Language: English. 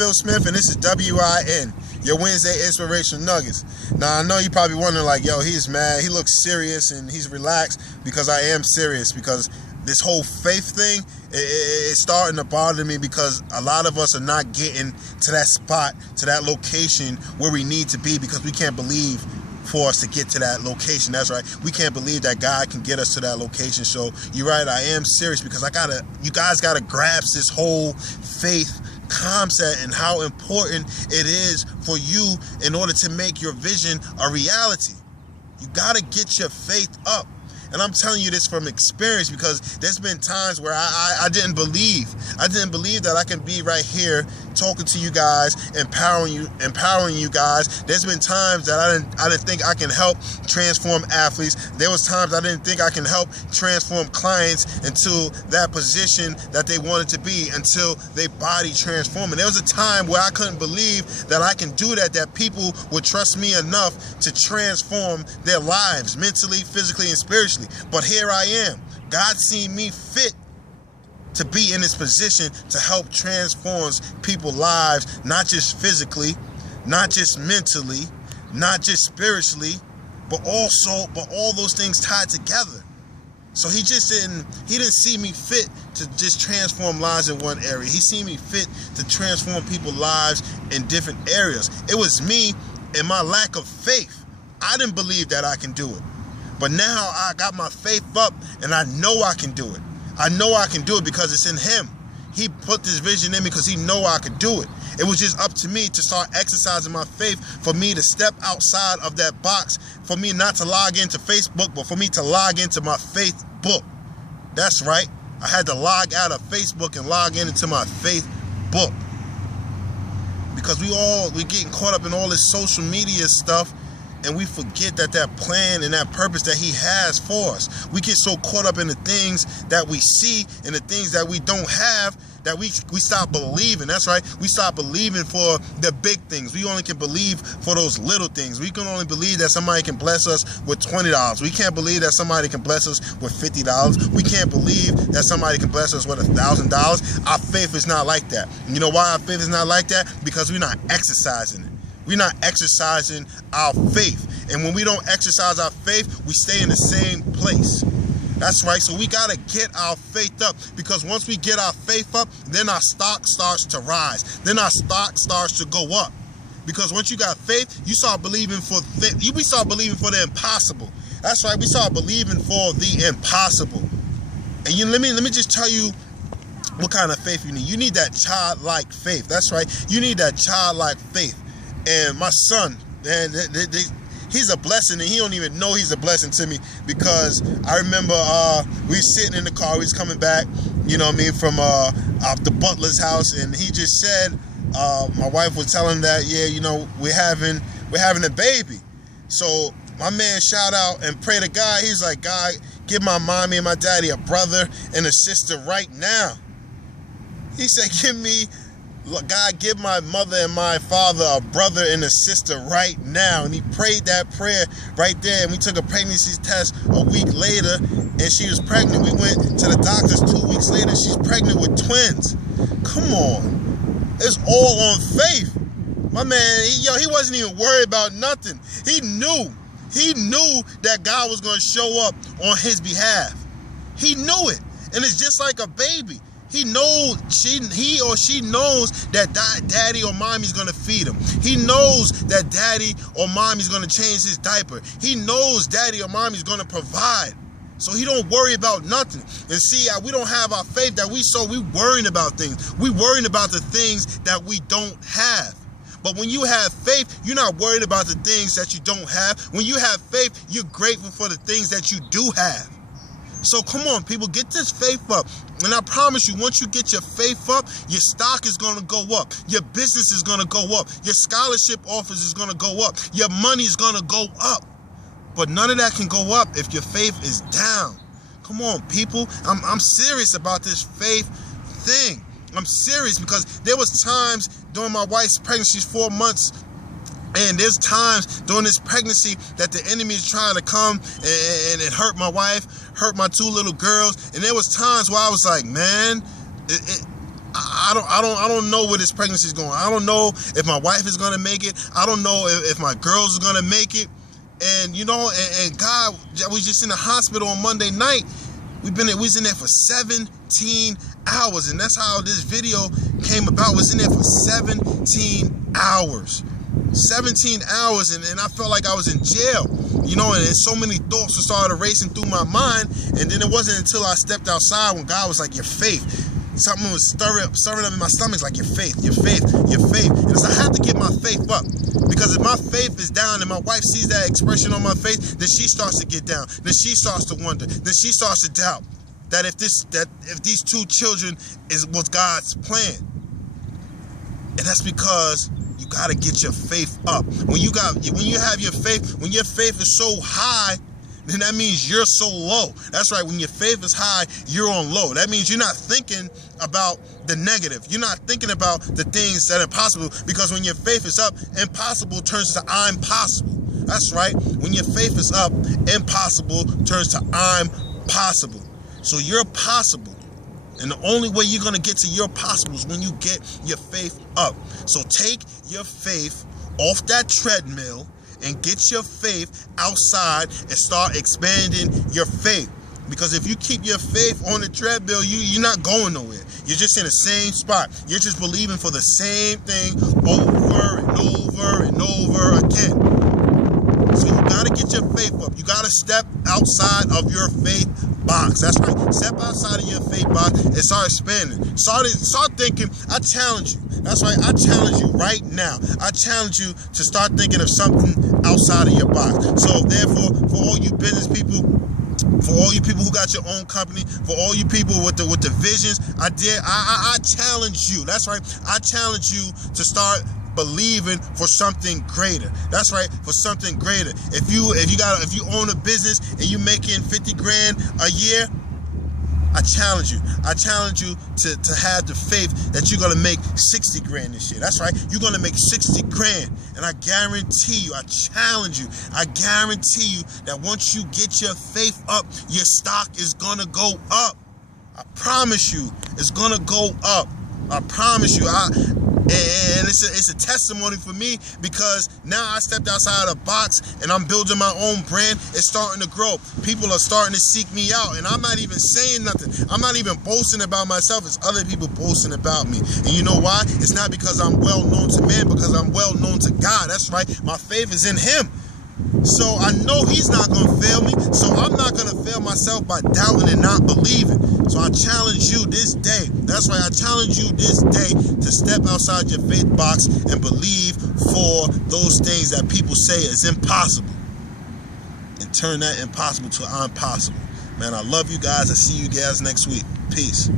Phil Smith, and this is WIN, your Wednesday Inspirational Nuggets. Now, I know you're probably wondering, like, yo, he's mad. He looks serious and he's relaxed, because I am serious, because this whole faith thing, it's starting to bother me, because a lot of us are not getting to that spot, to that location where we need to be, because we can't believe for us to get to that location. That's right. We can't believe that God can get us to that location. So you're right. I am serious, because you guys gotta grasp this whole faith concept and how important it is for you in order to make your vision a reality. You gotta get your faith up. And I'm telling you this from experience, because there's been times where I didn't believe. I didn't believe that I can be right here talking to you guys, empowering you guys. There's been times that I didn't think I can help transform athletes. There was times I didn't think I can help transform clients into that position that they wanted to be, until their body transformed. And there was a time where I couldn't believe that I can do that people would trust me enough to transform their lives mentally, physically, and spiritually. But here I am. God seen me fit to be in this position to help transform people's lives, not just physically, not just mentally, not just spiritually, but all those things tied together. So he didn't see me fit to just transform lives in one area. He seen me fit to transform people's lives in different areas. It was me and my lack of faith. I didn't believe that I can do it. But now I got my faith up, and I know I can do it. I know I can do it because it's in him. He put this vision in me because he know I could do it. It was just up to me to start exercising my faith, for me to step outside of that box, for me not to log into Facebook, but for me to log into my faith book. That's right. I had to log out of Facebook and log into my faith book. Because we're getting caught up in all this social media stuff, and we forget that plan and that purpose that he has for us. We get so caught up in the things that we see and the things that we don't have, that we stop believing. That's right. We stop believing for the big things. We only can believe for those little things. We can only believe that somebody can bless us with $20. We can't believe that somebody can bless us with $50. We can't believe that somebody can bless us with $1,000. Our faith is not like that. And you know why our faith is not like that? Because we're not exercising it. We're not exercising our faith. And when we don't exercise our faith, we stay in the same place. That's right. So we got to get our faith up, because once we get our faith up, then our stock starts to rise. Then our stock starts to go up. Because once you got faith, you start believing we start believing for the impossible. That's right. We start believing for the impossible. And let me just tell you what kind of faith you need. You need that childlike faith. That's right. You need that childlike faith. And my son, man, he's a blessing, and he don't even know he's a blessing to me, because I remember we were sitting in the car, we was coming back, you know what I mean, from the butler's house, and he just said, my wife was telling him that, yeah, you know, we're having a baby. So my man shout out and pray to God. He's like, God, give my mommy and my daddy a brother and a sister right now. He said, God, give my mother and my father a brother and a sister right now. And he prayed that prayer right there. And we took a pregnancy test a week later, and she was pregnant. We went to the doctors 2 weeks later. She's pregnant with twins. Come on. It's all on faith. My man, he wasn't even worried about nothing. He knew that God was going to show up on his behalf. He knew it. And it's just like a baby. He or she knows that daddy or mommy's gonna feed him. He knows that daddy or mommy's gonna change his diaper. He knows daddy or mommy's gonna provide. So he don't worry about nothing. And see, we don't have our faith that we worrying about things. We worrying about the things that we don't have. But when you have faith, you're not worried about the things that you don't have. When you have faith, you're grateful for the things that you do have. So come on, people, get this faith up. And I promise you, once you get your faith up, your stock is going to go up. Your business is going to go up. Your scholarship offers is going to go up. Your money is going to go up. But none of that can go up if your faith is down. Come on, people. I'm serious about this faith thing. I'm serious, because there was times during my wife's pregnancy, she's 4 months, and there's times during this pregnancy that the enemy is trying to come and it hurt my wife, hurt my 2 little girls. And there was times where I was like, man, I don't know where this pregnancy is going. I don't know if my wife is gonna make it. I don't know if my girls are gonna make it. And you know, and God, we was just in the hospital on Monday night. We was in there for 17 hours, and that's how this video came about. Was in there for 17 hours. 17 hours, and I felt like I was in jail, you know, and so many thoughts started racing through my mind. And then it wasn't until I stepped outside when God was like, your faith. Something was stirring up in my stomach, like your faith. And so I had to get my faith up, because if my faith is down and my wife sees that expression on my face, then she starts to get down. Then she starts to wonder. Then she starts to doubt that if these two children was God's plan. And that's because you gotta get your faith up. When you have your faith, when your faith is so high, then that means you're so low. That's right. When your faith is high, you're on low. That means you're not thinking about the negative. You're not thinking about the things that are impossible, because when your faith is up, impossible turns to I'm possible. That's right. When your faith is up, impossible turns to I'm possible. So you're possible. And the only way you're going to get to your possible is when you get your faith up. So take your faith off that treadmill and get your faith outside and start expanding your faith. Because if you keep your faith on the treadmill, you're not going nowhere. You're just in the same spot. You're just believing for the same thing over and over and over again. So you got to get your faith up. You got to step outside of your faith box. That's right. Step outside of your faith box and start expanding. Start thinking. I challenge you. That's right. I challenge you right now. I challenge you to start thinking of something outside of your box. So therefore, for all you business people, for all you people who got your own company, for all you people with the visions, I challenge you. That's right. I challenge you to start believing for something greater. That's right, for something greater. If you own a business and you making 50 grand a year, I challenge you. I challenge you to have the faith that you're gonna make 60 grand this year. That's right. You're gonna make 60 grand. And I guarantee you, I challenge you, I guarantee you that once you get your faith up, your stock is gonna go up. I promise you, it's gonna go up. I promise you. And it's a testimony for me, because now I stepped outside of the box and I'm building my own brand. It's starting to grow. People are starting to seek me out, and I'm not even saying nothing. I'm not even boasting about myself. It's other people boasting about me. And you know why? It's not because I'm well known to man, because I'm well known to God. That's right. My faith is in Him. So I know He's not going to fail me. So I'm not going to fail myself by doubting and not believing. So I challenge you this day. That's right. I challenge you this day to step outside your faith box and believe for those things that people say is impossible, and turn that impossible to impossible. Man, I love you guys. I see you guys next week. Peace.